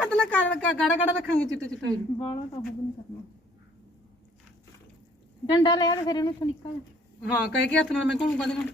ਪਤਲਾ ਕਰ ਗਾੜਾ ਗਾੜਾ ਰੱਖਾਂਗੇ ਚਿੱਟੇ ਚਿੱਟੇ ਬਾਲਾ ਤਾਂ ਉਹ ਵੀ ਨਹੀਂ ਕਰਨਾ। ਡੰਡਾ ਲਿਆ ਤੇ ਫਿਰ ਇਹਨੂੰ ਇੱਥੋਂ ਨਿਕਲ ਹਾਂ ਕਹਿ ਕੇ ਹੱਥ ਨਾਲ ਮੈਂ ਘੁੰਮੂਗਾ ਦੇ ਨਾਲ।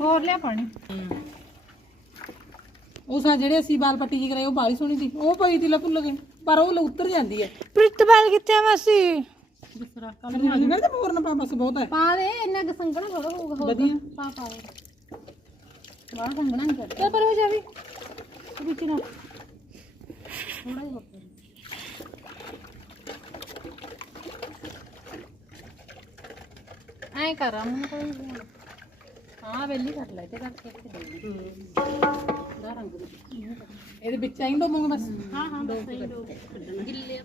ਹੋਰ ਲਿਆ ਪਾਣੀ। ਉਹ ਸਾ ਜਿਹੜੇ ਅਸੀਂ ਵਾਲ ਪੱਟੀ ਜੀ ਕਰਾਈ ਉਹ ਬਾਲੀ ਸੋਹਣੀ ਸੀ। ਉਹ ਪਈ ਤੀ ਲੱਪੂ ਲਗੇ ਪਰ ਉਹ ਲ- ਉੱਤਰ ਜਾਂਦੀ ਹੈ ਪ੍ਰਿਤਪਾਲ ਕਿੱਥੇ ਆ ਮਾਸੀ? ਦੂਸਰਾ ਕੱਲ ਨੂੰ ਨਾ ਤੇ ਮੋਰ ਨਾ ਪਾ ਬਸ ਬਹੁਤ ਹੈ ਪਾ ਦੇ ਇੰਨਾ ਕੁ ਸੰਗਣਾ ਥੋੜਾ ਹੋਊਗਾ। ਵਧੀਆ। ਪਾ ਪਾ ਦੇ। ਬਾਹਰ ਸੰਗਣਾ ਨਹੀਂ ਕਰਦਾ ਚੱਲ ਪਰ ਹੋ ਜਾਵੀ ਵਿੱਚ ਨਾ। ਥੋੜਾ ਜਿਹਾ ਉੱਪਰ। ਐਂ ਕਰ ਅਮਨ ਕੋਈ। ਹਾਂ ਵੇਲੀ ਕਰ ਲੈ ਤੇ ਕਰਕੇ ਇੱਥੇ ਦੇ ਦੇ ਦਾ ਰੰਗ ਇਹਦੇ ਵਿੱਚ ਆਈ ਡੋਮੋਗੇ ਬਸ। ਹਾਂ ਹਾਂ ਬਸ ਗਿੱਲੇ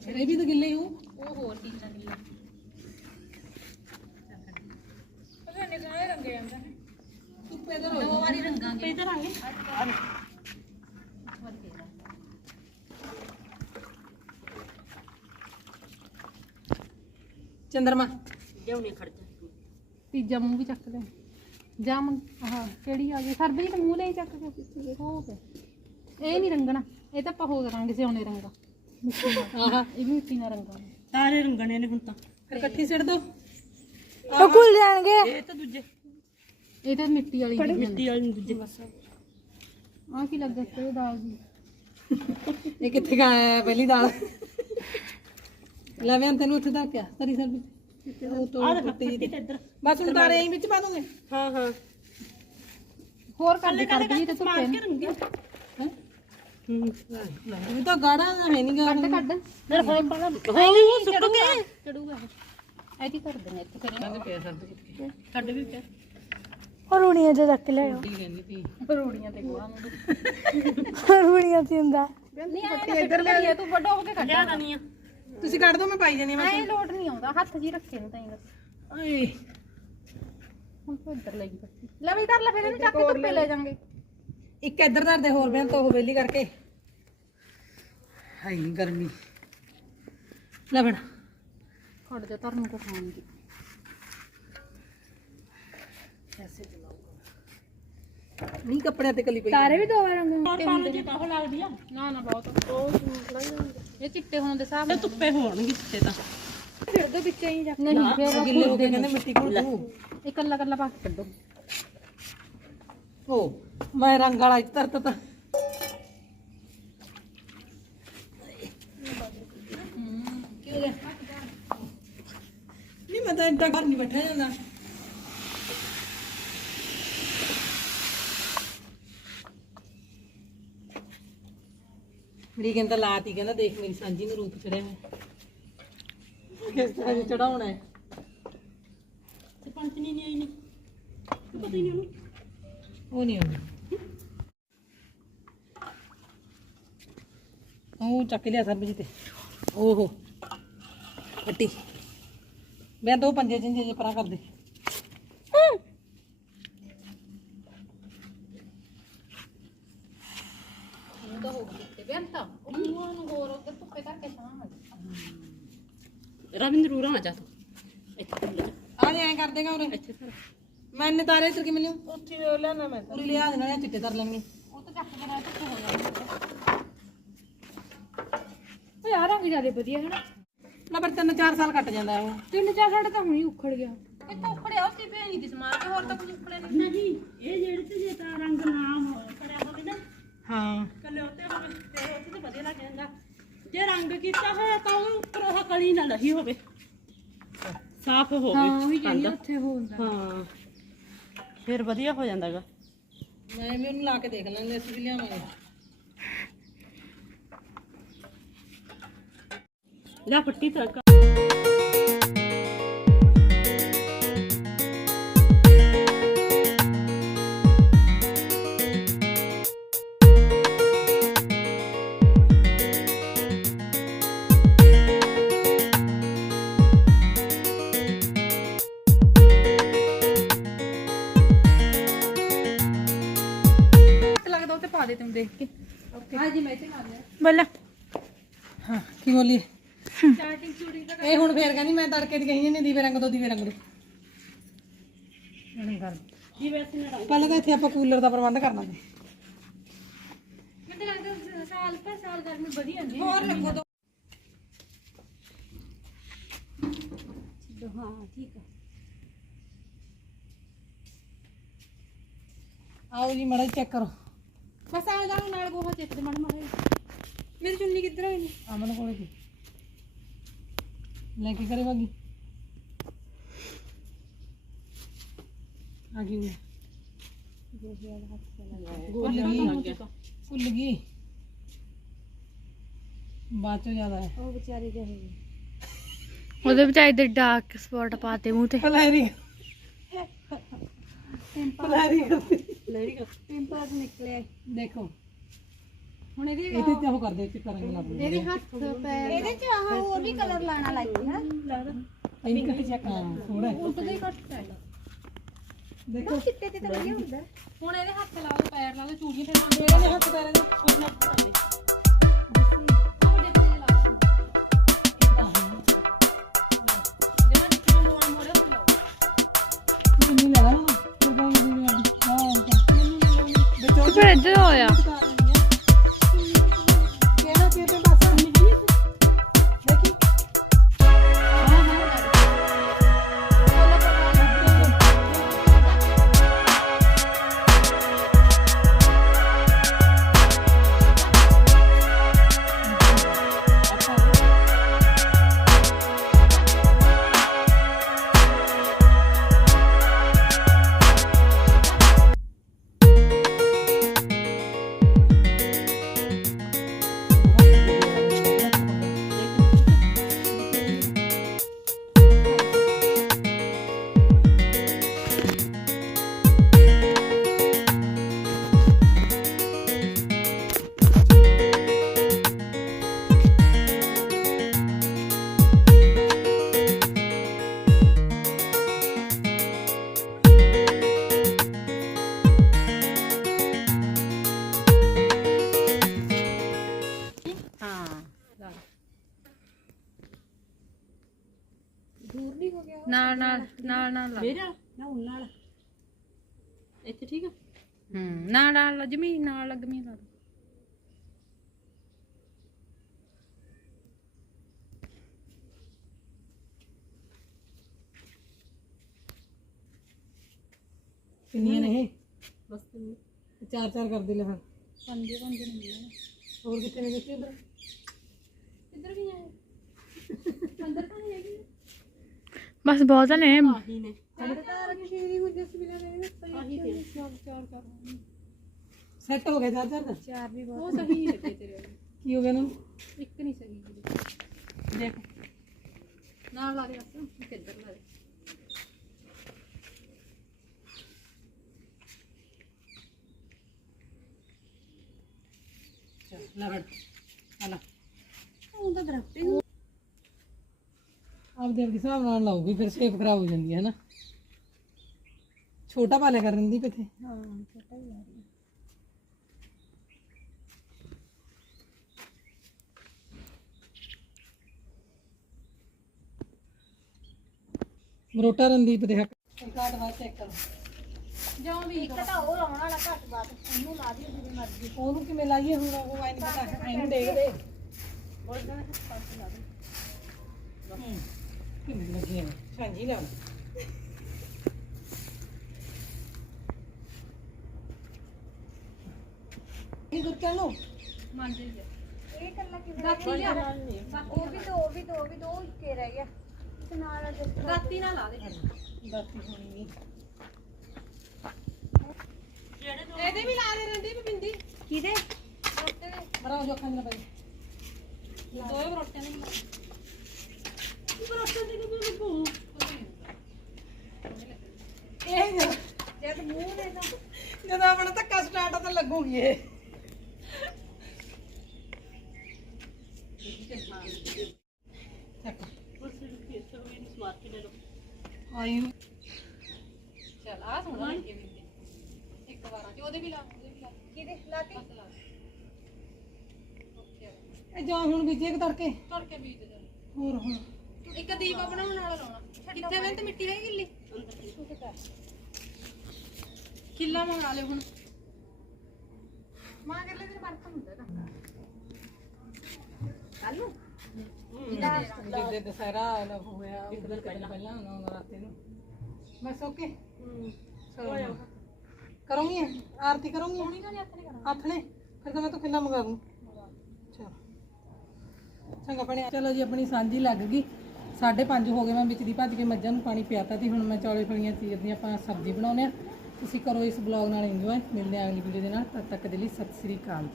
ਫਿਰ ਇਹ ਵੀ ਤਾਂ ਗਿੱਲੇ ਹੀ ਉਹ ਹੋਰ ਚੀਜ਼ਾਂ ਗਿੱਲੇ ਇਧਰ ਹੋ ਦੋ ਵਾਰੀ ਰੰਗਾਂਗੇ। ਇਧਰ ਆਂਗੇ ਚੰਦਰਮਾ। ਲਿਆਉਣੇ ਖੜ ਜਾ। ਤੀਜਾ ਮੂੰਹ ਵੀ ਚੱਕ ਲੈ। ਜਾਮ ਆਹ ਕਿਹੜੀ ਆ ਗਈ? ਸਰਬਜੀਤ ਮੂੰਹ ਲੈ ਚੱਕ ਕੇ। ਹੋ ਇਹ ਨਹੀਂ ਰੰਗਣਾ। ਇਹ ਤਾਂ ਆਪਾਂ ਹੋ ਕਰਾਂਗੇ ਸਿਉਣੇ ਰੰਗਾ। ਆਹਾ ਇਹ ਵੀ ਮਿੱਟੀ ਨਾਲ ਰੰਗਾਂਗੇ ਸਾਰੇ ਰੰਗਣੇ ਨੇ ਹੁਣ ਤਾਂ। ਫਿਰ ਇਕੱਠੀ ਸਿੱਟ ਦੋ। ਉਹ ਜਾਣਗੇ। ਇਹ ਤਾਂ ਦੂਜੇ। ਇਹ ਤਾਂ ਮਿੱਟੀ ਵਾਲੀ ਦੀ ਮਿੱਟੀ ਵਾਲੇ ਨੂੰ ਦੂਜੇ ਆ ਕੀ ਲੱਗਾ ਤੇ ਦਾਲ ਦੀ? ਇਹ ਕਿੱਥੇ ਗਿਆ ਪਹਿਲੀ ਦਾਲ? ਲੈ ਮੈਂ ਤੈਨੂੰ ਉੱਥੇ ਦਾ ਕਿਆ ਤਰੀ ਸਰ ਵਿੱਚ ਉਹ ਤੋਂ ਕੁੱਤੀ ਦੀ ਇੱਧਰ? ਬਸ ਹੁਣ ਤਾਰੇ ਐਂ ਵਿੱਚ ਪਾ ਦੋਗੇ? ਹਾਂ ਹਾਂ। ਹੋਰ ਕਰ ਕਰ ਦੀ ਤੇ ਧੁੱਪੇ ਨੂੰ। ਹੈ? ਇਹ ਤਾਂ ਗਾੜਾ ਹੈ ਨਹੀਂ ਗਾ ਕੱਢ ਕੱਢ। ਮੇਰੇ ਫੋਨ ਪਾ ਹਾਂ ਸੁੱਟ ਕੇ ਚੜੂਗਾ। ਇਹ। ਐਡੀ ਕਰ ਦੇਣਾ ਇੱਥੇ? ਸਰ ਵਿੱਚ ਸਾਡੇ ਵੀ ਪਿਆ। ਰੂੜੀਆਂ ਤੇ ਚੱਕ ਕਹਿੰਦੀ ਤੀ ਰੂੜੀਆਂ ਤੇ ਗੋਹਾ ਨੂੰ ਰੂੜੀਆਂ ਤੇ ਹੁੰਦਾ। ਨਹੀਂ ਪੱਟੀ ਇੱਧਰ ਲੈ ਤੂੰ ਵੱਡਾ ਹੋ ਕੇ ਕੱਢ ਲਿਆ ਨਹੀਂ ਆ। ਤੁਸੀਂ ਕੱਢ ਦੋ ਮੈਂ ਪਾਈ ਜਾਨੀ ਮੈਂ ਐ ਲੋਟ ਨਹੀਂ ਆਉਂਦਾ ਹੱਥ ਜੀ ਰੱਖੇ ਨੂੰ ਤਾਂ ਹੀ ਬਸ। ਓਏ ਹੁਣ ਤੂੰ ਇੱਧਰ ਲੈ ਗਈ ਪੱਟੀ ਲੈ ਵੀ ਕਰ ਲੈ ਫਿਰ ਇਹਨੂੰ ਚੱਕ ਕੇ ਧੁੱਪੇ ਲੈ ਜਾਾਂਗੇ। ਇੱਕ ਇੱਧਰ ਧਰ ਦੇ ਹੋਰ ਬਿਆਨ ਤੋਂ ਉਹ ਵੇਲੀ ਕਰਕੇ। ਹਾਈ ਗਰਮੀ। ਲੈ ਬਣਾ ਖੜ ਜਾ ਧਰਨ ਕੋ ਖਾਣ ਦੀ। ਐਸੇ ਨਹੀਂ ਕੱਪੜਿਆਂ ਤੇ ਕਲੀ ਪਈ ਤਾਰੇ ਵੀ ਦੋ ਰੰਗ ਹੋਰ ਪਾ ਲਓ ਜੇ ਉਹ ਲੱਗਦੀ ਆ। ਨਾ ਨਾ ਬਹੁਤ। ਇਹ ਚਿੱਟੇ ਹੋਣ ਦੇ ਹਿਸਾਬ ਤੇ ਧੁੱਪੇ ਹੋਣਗੇ ਚਿੱਟੇ ਤਾਂ। ਫਿਰ ਦੋ ਵਿੱਚ ਹੀ ਜਾ ਨਹੀਂ ਫਿਰ ਉਹ ਗਿੱਲੇ ਹੋ ਕੇ ਕਹਿੰਦੇ ਮਿੱਟੀ ਕੋਲ ਤੂੰ ਇਹ ਕੱਲਾ ਕੱਲਾ ਪਾ ਕੇ ਕੱਢੋ। ਓ ਮੈਂ ਰੰਗ ਵਾਲਾ ਇੱਧਰ ਤਾ ਨਹੀਂ ਮੈਂ ਤਾਂ ਇੰਦਾ ਘਰ ਨਹੀਂ ਬੈਠਾ ਜਾਂਦਾ। ਮੇਰੀ ਕਹਿੰਦਾ ਲਾਤੀ ਕਹਿੰਦਾ ਦੇਖ ਮੇਰੀ ਸਾਂਝੀ ਨੂੰ ਰੂਪ ਚੜਿਆ ਹੈ ਕਿਸ ਤਰ੍ਹਾਂ ਦੀ ਚੜਾਉਣਾ ਹੈ। ਤੇ ਪੰਚਨੀ ਨਹੀਂ ਆਈ ਨਹੀਂ ਪਤਾ ਹੀ ਨਹੀਂ ਉਹਨੂੰ। ਉਹ ਨਹੀਂ ਆਉਂਦਾ। ਉਹ ਚੱਕ ਲਿਆ ਸਰਬਜੀ ਤੇ। ਓਹੋ। ਕੱਟੀ ਮੈਂ ਦੋ ਪੰਜੇ ਜਿੰਜੇ ਜੇ ਪਰਾਂ ਕਰ ਦੇ ਉਹ ਤਾਂ ਹੋ ਗਈ ਤੇ ਬੈਂਤਾ ਉਹ ਮੂੰਹ ਨੂੰ ਹੋਰ ਉੱਧਰ ਧੁੱਪੇ ਕਰਕੇ ਛਾਂ ਆ ਰਵਿੰਦਰ ਉਰਾ ਆ ਜਾ ਤੂੰ। ਇੱਥੇ ਲੈ ਆ ਲੈ ਐਂ ਕਰ ਦੇਗਾ ਉਰੇ। ਇੱਥੇ ਕਰ ਮੈਨੇ ਤਾਰੇ ਇਧਰ ਕਿ ਮੈਨੂੰ ਉੱਥੇ ਲੈਣਾ ਮੈਂ ਉਰੇ ਲਿਆ ਦੇਣਾ ਚਿੱਟੇ ਧਰ ਲੈਣੀ। ਉਹ ਤਾਂ ਚੱਕ ਕੇ ਨਾ ਧੁੱਪੇ ਹੋ ਜਾਣਾ। ਓਏ ਆ ਰੰਗ ਜਿਆਦੇ ਵਧੀਆ ਹੈ ਨਾ। ਨਾ ਪਰ ਤਿੰਨ ਚਾਰ ਸਾਲ ਕੱਟ ਜਾਂਦਾ ਉਹ। ਤਿੰਨ ਚਾਰ ਸਾਡਾ ਤਾਂ ਹੁਣੀ ਉਖੜ ਗਿਆ। ਇਹ ਤਾਂ ਉਖੜਿਆ ਉਸੇ ਭੇਣੀ ਦੀ ਸਮਾਰ ਕੇ ਹੋਰ ਤਾਂ ਕੁਝ ਉਖੜਿਆ ਨਹੀਂ ਨਹੀਂ ਇਹ ਜਿਹੜੇ ਤੇ ਜੇ ਤਾਂ ਰੰਗ ਨਾ ਹੋ ਕਰਿਆ ਹੋਵੇ ਨਾ ਹਾਂ ਕੱਲੇ ਉੱਤੇ ਹੋਵੇ ਤੇ ਉੱਤੇ ਤੇ ਵਧੀਆ ਲੱਗ ਜਾਂਦਾ ਜੇ ਰੰਗ ਕੀਤਾ ਹੋਇਆ ਤਾਂ ਉਹ ਉੱਪਰ ਉਹ ਕਲੀ ਨਾ ਲਹੀ ਹੋਵੇ। ਸਾਫ਼ ਹੋਵੇ ਹਾਂ ਉਹੀ ਕੰਧ। ਜਿਹੜੀ ਉੱਥੇ ਹੁੰਦਾ ਹਾਂ ਫਿਰ ਵਧੀਆ ਹੋ ਜਾਂਦਾਗਾ ਮੈਂ ਵੀ ਉਹਨੂੰ ਲਾ ਕੇ ਦੇਖ ਲਾਂਗੇ ਅਸੀਂ ਵੀ ਲਿਆਵਾਂਗੇ। ਲੈ ਫੱਟੀ ਤੱਕ ਬੋਲੀ ਸਟਾਰਟਿੰਗ ਚੂੜੀ ਦਾ ਇਹ ਹੁਣ ਫੇਰ ਕਹਿੰਦੀ ਮੈਂ ਤੜਕੇ ਦੀ ਕਹੀ ਨੇ ਦੀਵੇ ਰੰਗ ਦੋ ਦੀਵੇ ਰੰਗ ਦੋ। ਜਿਵੇਂ ਅਸੀਂ ਨੇ ਰੰਗ ਪਹਿਲਾਂ ਤਾਂ ਇੱਥੇ ਆਪਾਂ ਕੂਲਰ ਦਾ ਪ੍ਰਬੰਧ ਕਰਨਾ ਸੀ। ਮੈਨੂੰ ਲੱਗਦਾ ਸਾਲ ਪਰ ਸਾਲ ਗਰਮੀ ਵਧੀ ਜਾਂਦੀ ਹੋਰ ਲੱਗੋ ਦੋ। ਹਾਂ ਠੀਕ ਆ। ਆਓ ਜੀ ਮੜਾ ਚੈੱਕ ਕਰੋ। ਬਸ ਆ ਜਾ ਨਾਲ ਗੋਹਾ ਚਿੱਤ ਦੇ ਮੜ ਮਾਰੇ ਮੇਰੀ ਚੁੰਨੀ ਕਿੱਧਰ ਹੋਈ ਨੇ ਅਮਨ ਕੋਲੇ ਸੀ ਲੈ ਕੇ ਕਰੇ ਬਾਗੀ। ਆ ਗਈ ਭੁੱਲ ਗਈ। ਭੁੱਲ ਗਈ। ਬਾਅਦ ਚੋਂ ਜ਼ਿਆਦਾ ਹੈ। ਉਹ ਵਿਚਾਰੀ ਦੇ ਉਹਦੇ ਵਿਚਾਰੇ ਦੇ ਡਾਰਕ ਸਪੌਟ ਪਾਤੇ ਮੂੰਹ ਤੇ। ਫਲੈਰੀ। ਫਲੈਰੀ ਕਰਦੀ ਲੈਰੀ ਕਰ ਪਿੰਪਲ ਨਿਕਲੇ। ਦੇਖੋ। ਹੁਣ ਇਹਦੇ ਇਹਦੇ ਤੇ ਉਹ ਕਰਦੇ ਚਿੱਟਾ ਰੰਗ ਲਾ ਦਿੰਦੇ ਇਹਦੇ ਹੱਥ ਪੈਰ। ਇਹਦੇ ਚ ਆਹ ਹੋਰ ਵੀ ਕਲਰ ਲਾਣਾ ਲਾਈਕ ਹੈ ਪਿੰਕ ਤੇ ਚੈੱਕ ਹਾਂ ਥੋੜਾ ਉਲਟਦੇ ਘੱਟ ਹੈ। ਦੇਖੋ। ਚਿੱਟੇ ਤੇ ਤਾਂ ਵਧੀਆ ਹੁੰਦਾ ਹੁਣ ਇਹਦੇ ਹੱਥ ਲਾ ਦੋ ਪੈਰ ਲਾ ਦੋ ਚੂੜੀਆਂ ਫਿਰ ਮੰਗ ਮੇਰੇ ਦੇ ਹੱਥ ਪੈਰੇ ਦੇ ਕੋਈ ਨਾ ਪਤਾ ਦੇ। ਆ ਵੱਡੇ ਤੇ ਲਾ ਲਓ। ਜਿਵੇਂ ਜਿੱਥੇ ਨੂੰ ਮੋੜ ਮੋੜੇ ਉੱਥੇ ਲਾਓ। ਕਿੰਨੀ ਲਗਾ ਨਾ ਫਿਰ ਕਹਿੰਦੀ ਦੀ ਵਾਲੀ ਹਾਂ ਵਿੱਚੋਂ ਫਿਰ ਇੱਧਰ ਹੋਇਆ ਕਿਹੜਾ ਤੇ ਨਾਲ ਨਾਲ ਨਾਲ ਨਾਲ ਲਾ। ਮੇਰੇ ਨਾ ਉਨ ਨਾਲ। ਇੱਥੇ ਠੀਕ ਆ? ਹੂੰ ਨਾਲ ਨਾਲ ਜਮੀਨ ਨਾਲ ਲੱਗਮੀ ਲਾ। ਕਿੰਨੀਆਂ ਨੇ ਬਸ ਤੈਨੂੰ ਚਾਰ ਚਾਰ ਕਰ ਦੇ ਲੈ ਹਾਂ ਪੰਜੇ ਪੰਜੇ ਨਹੀਂ ਨੇ। ਹੋਰ ਕਿੱਥੇ ਨੇ? ਕਿੱਥੇ ਉਧਰ। ਇੱਧਰ ਵੀ ਆਏ ਅੰਦਰ ਤਾਂ ਨਹੀਂ ਹੈਗੀ ਬਸ ਬਹੁਤ ਨੇ। ਆਹੀ ਨੇ। ਸੈੱਟ ਹੋ ਗਿਆ ਚਾਰ ਚਾਰ ਦਾ ਚਾਰ ਵੀ ਬਹੁਤ ਉਹ ਸਹੀ ਲੱਗੇ ਤੇਰੇ। ਕੀ ਹੋ ਗਿਆ ਨੂੰ ਇੱਕ ਨਹੀਂ ਸਹੀ। ਦੇਖ। ਨਾਲ ਲਾ ਦੇ ਬਸ ਕਿੱਧਰ ਲਾ ਦੇ। ਚੱਲ ਲੈ ਬੜ ਆ ਲੈ। ਉਹ ਤਾਂ ਦਰਖਤ ਹੀ ਆਪਦੇ ਆਪਦੇ ਹਿਸਾਬ ਨਾਲ ਲਾਉਗੀ ਫਿਰ ਸ਼ੇਪ ਖਰਾਬ ਹੋ ਜਾਂਦੀ ਹੈ ਨਾ ਛੋਟਾ ਪਾ ਲਿਆ ਕਰਨ ਦੀ ਪਿੱਛੇ ਹਾਂ ਛੋਟਾ ਹੀ ਆ। ਮਰੋਟਾ ਰਣਦੀਪ ਦੇ ਹੱਕ। ਆਟ ਬਾਅਦ ਚੈੱਕ ਕਰੋ। ਜਾਂ ਵੀ ਇੱਕ ਤਾਂ ਉਹ ਲਾਉਣ ਵਾਲਾ ਘੱਟ ਬਾਤ ਉਹਨੂੰ ਲਾ ਦਿਓ ਜਿਵੇਂ ਮਰਜ਼ੀ। ਉਹਨੂੰ ਕਿਵੇਂ ਲਾਈਏ ਹੁਣ ਉਹ ਐਂ ਨਹੀਂ ਪਤਾ ਐਂ ਨੂੰ ਦੇਖਦੇ। ਉਹਦਾ ਪਾਸ ਲਾ ਦਿਓ। ਕਿੰਨੇ ਲੱਗੇ ਸਾਂਝੀ ਲਾ ਇਹ ਦੁੱਧ ਕਹਿ ਲੋ ਮੰਨ ਜੀ ਇਹ ਕੱਲਾ ਕਿਵੇਂ ਰਾਤੀ ਲਿਆ ਉਹ ਵੀ ਦੋ। ਉਹ ਵੀ ਦੋ ਉਹ ਵੀ ਦੋ ਇੱਕੇ ਰਹਿ ਗਿਆ ਤੇ ਨਾਲ adjust ਰਾਤੀ ਨਾ ਲਾ ਦੇ ਦਾਤੀ ਹੋਣੀ ਨਹੀਂ ਇਹਦੇ ਵੀ ਲਾ ਦੇ। ਵੀ ਬਿੰਦੀ ਕਿਹਦੇ ਰੋਟੇ ਦੇ ਮਰਾਓ ਜੋ ਖਾਂਦਾ ਭਾਈ ਦੋਏ ਰੋਟੇ ਨੇ ਲੱਗੂ ਇਹ ਜਦੋਂ- ਜਦ ਮੂੰਹ ਨੇ ਤਾਂ ਜਦੋਂ ਆਪਣਾ ਧੱਕਾ ਸਟਾਰਟ ਆ ਤਾਂ ਲੱਗੂਗੀ ਇਹ। ਚੱਕ ਉਸ ਨੂੰ ਸਭ ਨੂੰ ਸਮਾਰ ਕੇ ਦੇ ਦੋ ਆਈ ਚਲ ਆ ਸੋਹਣਾ ਲੱਗੇ ਬਿੰਦੀ ਇੱਕ ਵਾਰਾਂ ਉਹਦੇ ਵੀ ਲਾ ਉਹਦੇ ਵੀ ਲਾ। ਕਿਹਦੇ? ਲਾਤੀ? ਬਸ ਲਾ। ਦੇ। ਓਕੇ। ਆ। ਇਹ ਜਾਂ ਹੁਣ ਬੀਜੇ ਕਿ ਤੜਕੇ। ਤੁਰ ਕੇ ਬੀਜ ਦੇ ਹੋਰ ਹੁਣ। ਇੱਕ ਦੀਵਾ ਬਣਾਉਣ ਵਾਲਾ ਲਾਉਣਾ ਕਿੱਥੇ ਵੇ ਤੇ ਮਿੱਟੀ ਰਹਿ ਗਿੱਲੀ? ਕਿੱਲਾ ਮੰਗਾ ਲਿਓ ਹੁਣ। ਮਾਂ ਅਗਲੇ ਦਿਨ ਵਰਤ ਹੁੰਦਾ ਤਾਂ। ਜਿੱਦੇ ਦੁਸਹਿਰਾ ਨਾ ਹੋਇਆ ਇੱਕ ਦਿਨ ਪਹਿਲਾਂ ਪਹਿਲਾਂ ਨੌ ਰਾਤੇ ਨੂੰ। ਬਸ ਓਕੇ। ਚਲੋ। ਕਰੂੰਗੀ ਆਰਤੀ ਕਰੂੰਗੀ ਆਥਣੇ ਫਿਰ ਤਾਂ ਮੈਂ ਤਾਂ ਕਿੰਨਾ ਮੰਗਾ ਦੂੰ। ਚਲੋ। ਚੰਗਾ ਬਣਿਆ ਚਲੋ ਜੀ ਆਪਣੀ ਸਾਂਝੀ ਲੱਗ ਗਈ। 5:30 ਹੋ ਗਏ, ਮੈਂ ਵਿੱਚ ਦੀ ਭੱਜ ਕੇ ਮੱਝਾਂ ਨੂੰ ਪਾਣੀ ਪਿਆਤਾ ਤੇ ਹੁਣ ਮੈਂ ਚੌਲੇ ਫਲੀਆਂ ਚੀਰਦੀਆਂ ਆਪਾਂ ਸਬਜ਼ੀ ਬਣਾਉਨੇ ਆ ਤੁਸੀਂ ਕਰੋ ਇਸ ਬਲੌਗ ਨਾਲ ਇੰਜੋਏ ਮਿਲਦੇ ਆ ਅਗਲੀ ਵੀਡੀਓ ਦੇ ਨਾਲ, ਤਦ ਤੱਕ ਦੇ ਲਈ ਸਤਿ ਸ੍ਰੀ ਅਕਾਲ